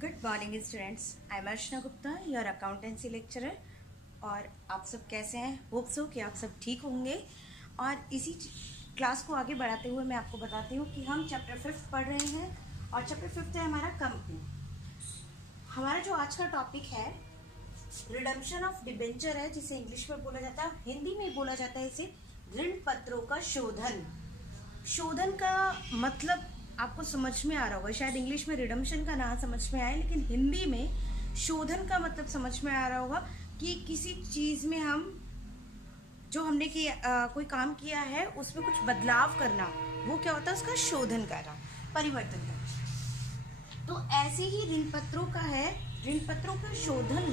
Good morning students, I am Archana Gupta, your accountancy lecturer. और आप सब कैसे हैं? होप सो कि आप सब ठीक होंगे। और इसी क्लास को आगे बढ़ाते हुए मैं आपको बताती हूँ कि हम चैप्टर 5 पढ़ रहे हैं और चैप्टर 5 है हमारा कंपनी। हमारा जो आज का टॉपिक है रिडम्पशन ऑफ डिबेंचर है, जिसे इंग्लिश में बोला जाता है, हिंदी में बोला जाता है इसे ऋण पत्रों का शोधन। शोधन का मतलब आपको समझ में आ रहा होगा, शायद इंग्लिश में रिडम्पशन का नाम समझ में आए, लेकिन हिंदी में शोधन का मतलब समझ में आ रहा होगा कि किसी चीज में हम जो हमने कोई काम किया है उसमें कुछ बदलाव करना, वो क्या होता है, उसका शोधन करना, परिवर्तन करना। तो ऐसे ही ऋण पत्रों का है, ऋण पत्रों का शोधन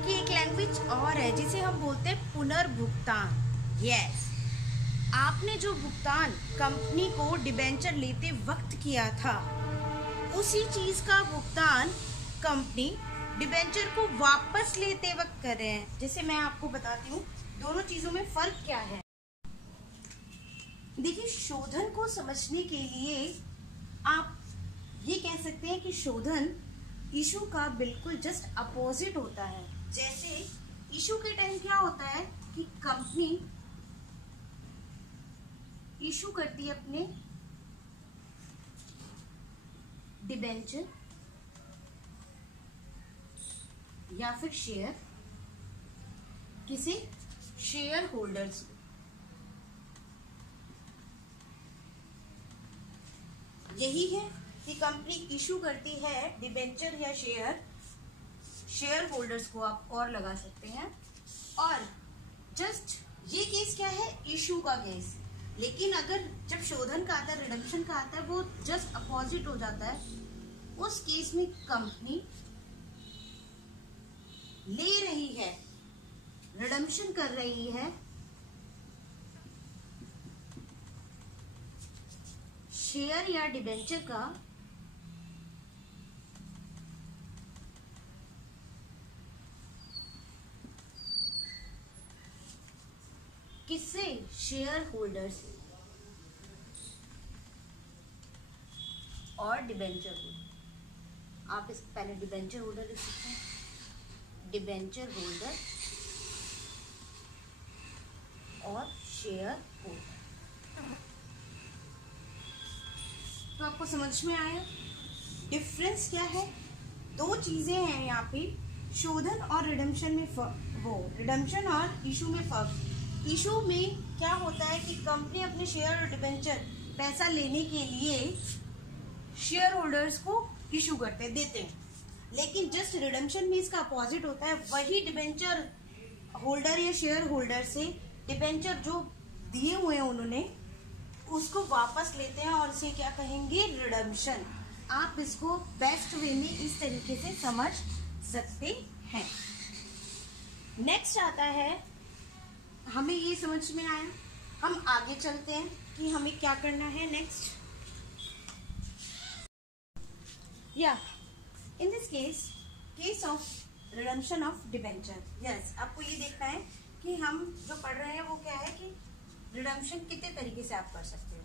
की एक लैंग्वेज और है जिसे हम बोलते हैं पुनर्भुगतान। यस, आपने जो भुगतान कंपनी को डिबेंचर लेते वक्त किया था, उसी चीज का भुगतान कंपनी डिबेंचर को वापस लेते वक्त कर रहे हैं। जैसे मैं आपको बताती हूँ दोनों चीजों में फर्क क्या है। देखिए, शोधन को समझने के लिए आप ये कह सकते हैं कि शोधन इशू का बिल्कुल जस्ट अपोजिट होता है। जैसे इशू के टाइम क्या होता है कि कंपनी इशू करती है अपने डिबेंचर या फिर शेयर किसी शेयर होल्डर्स को। यही है कि कंपनी इशू करती है डिबेंचर या शेयर होल्डर्स को, आप और लगा सकते हैं। और जस्ट ये केस क्या है, इशू का केस। लेकिन अगर जब शोधन का आता है, रिडम्पशन का आता है, वो जस्ट अपोजिट हो जाता है। उस केस में कंपनी ले रही है, रिडम्पशन कर रही है शेयर या डिबेंचर का किससे, शेयर होल्डर से और डिबेंचर होल्डर। आप इस पहले डिबेंचर होल्डर लिख सकते हैं, डिबेंचर होल्डर और शेयर होल्डर। तो आपको समझ में आया डिफरेंस क्या है? दो चीजें हैं यहाँ पे, शोधन और रिडम्पशन में रिडम्पशन और इशू में फर्क। इशू में क्या होता है कि कंपनी अपने शेयर और डिबेंचर पैसा लेने के लिए शेयर होल्डर्स को इशू देते हैं। लेकिन जस्ट रिडम्पशन में इसका अपोजिट होता है, वही डिबेंचर होल्डर या शेयर होल्डर से डिबेंचर जो दिए हुए हैं उन्होंने, उसको वापस लेते हैं और इसे क्या कहेंगे, रिडम्पशन। आप इसको बेस्ट वे में इस तरीके से समझ सकते हैं। नेक्स्ट आता है, हमें ये समझ में आया, हम आगे चलते हैं कि हमें क्या करना है नेक्स्ट। या in this case of redemption of debenture, yes, आपको ये देखना है कि हम जो पढ़ रहे हैं वो क्या है कि रिडम्पशन कितने तरीके से आप कर सकते हो।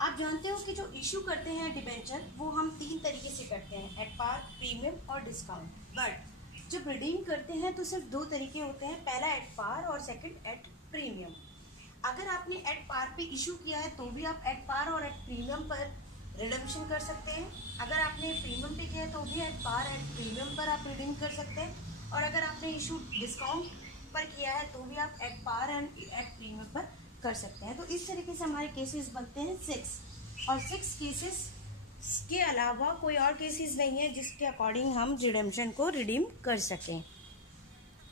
आप जानते हो कि जो इशू करते हैं डिबेंचर, वो हम 3 तरीके से करते हैं, एट पार, प्रीमियम और डिस्काउंट। बट जब रिडीम करते हैं तो सिर्फ 2 तरीके होते हैं, पहला एट पार और सेकंड एट प्रीमियम। अगर आपने एट पार पे इशू किया है तो भी आप एट पार और एट प्रीमियम पर रिडम्पशन कर सकते हैं। अगर आपने प्रीमियम पे किया है तो भी एट पार एट प्रीमियम पर आप रिडीम कर सकते हैं। और अगर आपने इशू डिस्काउंट पर किया है तो भी आप at par and at premium पर कर सकते हैं। तो इस तरीके से हमारे केसेस बनते हैं 6, और 6 केसेस के अलावा कोई और केसेस नहीं है जिसके अकॉर्डिंग हम रिडम्पशन को रिडीम कर सकें।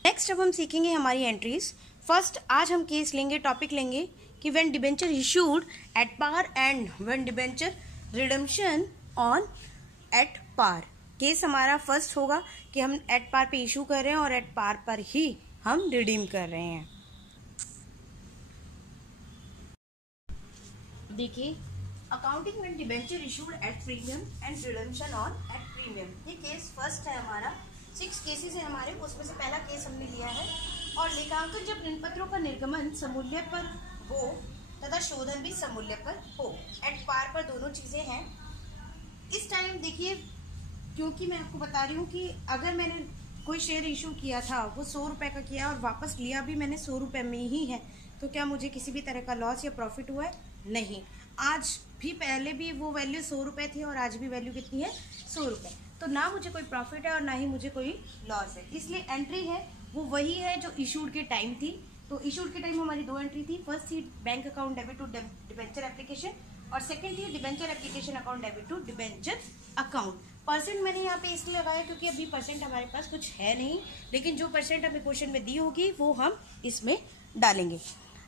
नेक्स्ट अब हम सीखेंगे हमारी एंट्रीज। फर्स्ट आज हम केस लेंगे, टॉपिक लेंगे कि when debenture issued at par and when debenture redemption on at par. Case हमारा फर्स्ट होगा कि हम एट पार पे इशू कर रहे हैं और एट पार पर ही हम रिडीम कर रहे हैं। देखिए, accounting when debenture issued at premium and redemption on at premium, ये केस फर्स्ट है हमारा। 6 केसेस है हमारे, उसमें से पहला केस हमने लिया है। और लेखांकन जब ऋण पत्रों का निर्गमन समूल्य पर हो तथा शोधन भी समूल्य पर हो, एट पार पर दोनों चीजें हैं। इस टाइम देखिए क्योंकि मैं आपको बता रही हूँ कि अगर मैंने कोई शेयर इशू किया था, वो 100 रुपये का किया और वापस लिया भी मैंने 100 रुपये में ही है, तो क्या मुझे किसी भी तरह का लॉस या प्रॉफिट हुआ है? नहीं। आज भी, पहले भी वो वैल्यू 100 रुपये थी और आज भी वैल्यू कितनी है? 100 रुपये। तो ना मुझे कोई प्रॉफिट है और ना ही मुझे कोई लॉस है। इसलिए एंट्री है वो वही है जो इशूड के टाइम थी। तो इशूड के टाइम हमारी 2 एंट्री थी। फर्स्ट थी bank account debit to debenture application और सेकंड थी debenture application account debit to debenture account. Percent मैंने यहाँ पे इसलिए लगाया क्योंकि अभी परसेंट हमारे पास कुछ है नहीं, लेकिन जो परसेंट हमें क्वेश्चन में दी होगी वो हम इसमें डालेंगे।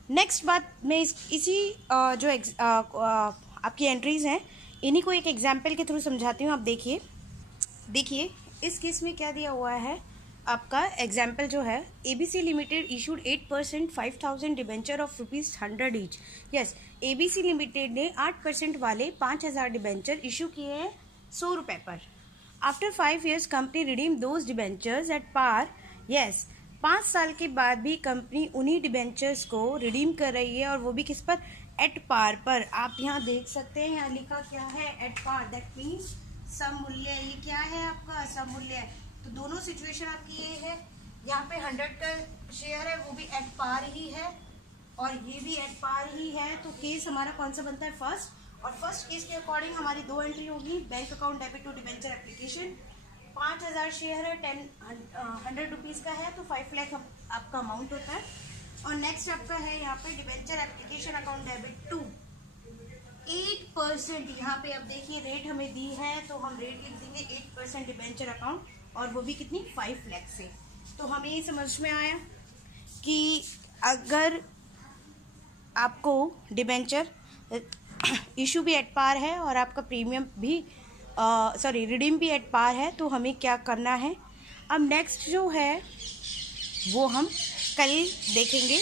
नेक्स्ट बात मैं इसी जो आपकी एंट्रीज हैं इन्हीं को एक एग्जाम्पल के थ्रू समझाती हूँ। आप देखिए इस केस में क्या दिया हुआ है आपका एग्जाम्पल जो है, ABC limited issued 8% 5000 debenture of ₹100 each. Yes, ABC limited ने 8% वाले 5000 डिबेंचर इशू किए हैं 100 रुपये पर। After 5 years company redeem those debentures at par. Yes, 5 साल के बाद भी कंपनी उन्हीं डिबेंचर्स को रिडीम कर रही है और वो भी किस पर? एट पार पर। आप यहाँ देख सकते हैं, यहाँ लिखा क्या है? At par. दैट मीन्स सममूल्य। ये क्या है आपका? सममूल्य। तो दोनों सिचुएशन आपकी ये है, यहाँ पे 100 का शेयर है वो भी एट पार ही है और ये भी एट पार ही है। तो केस हमारा कौन सा बनता है? फर्स्ट। और फर्स्ट केस के अकॉर्डिंग हमारी 2 एंट्री होगी। Bank account debit to debenture application, 5000 share है, 100 रुपीज़ का है, तो 5 लाख आपका अमाउंट होता है। और नेक्स्ट आपका है यहाँ पे debenture application account debit to 8%। यहाँ पे अब देखिए रेट हमें दी है तो हम रेट लिख देंगे 8% डिबेंचर अकाउंट, और वो भी कितनी? 5 लाख से। तो हमें ये समझ में आया कि अगर आपको डिबेंचर इशू भी एट पार है और आपका प्रीमियम भी रिडीम भी एट पार है, तो हमें क्या करना है। अब नेक्स्ट जो है वो हम कल देखेंगे।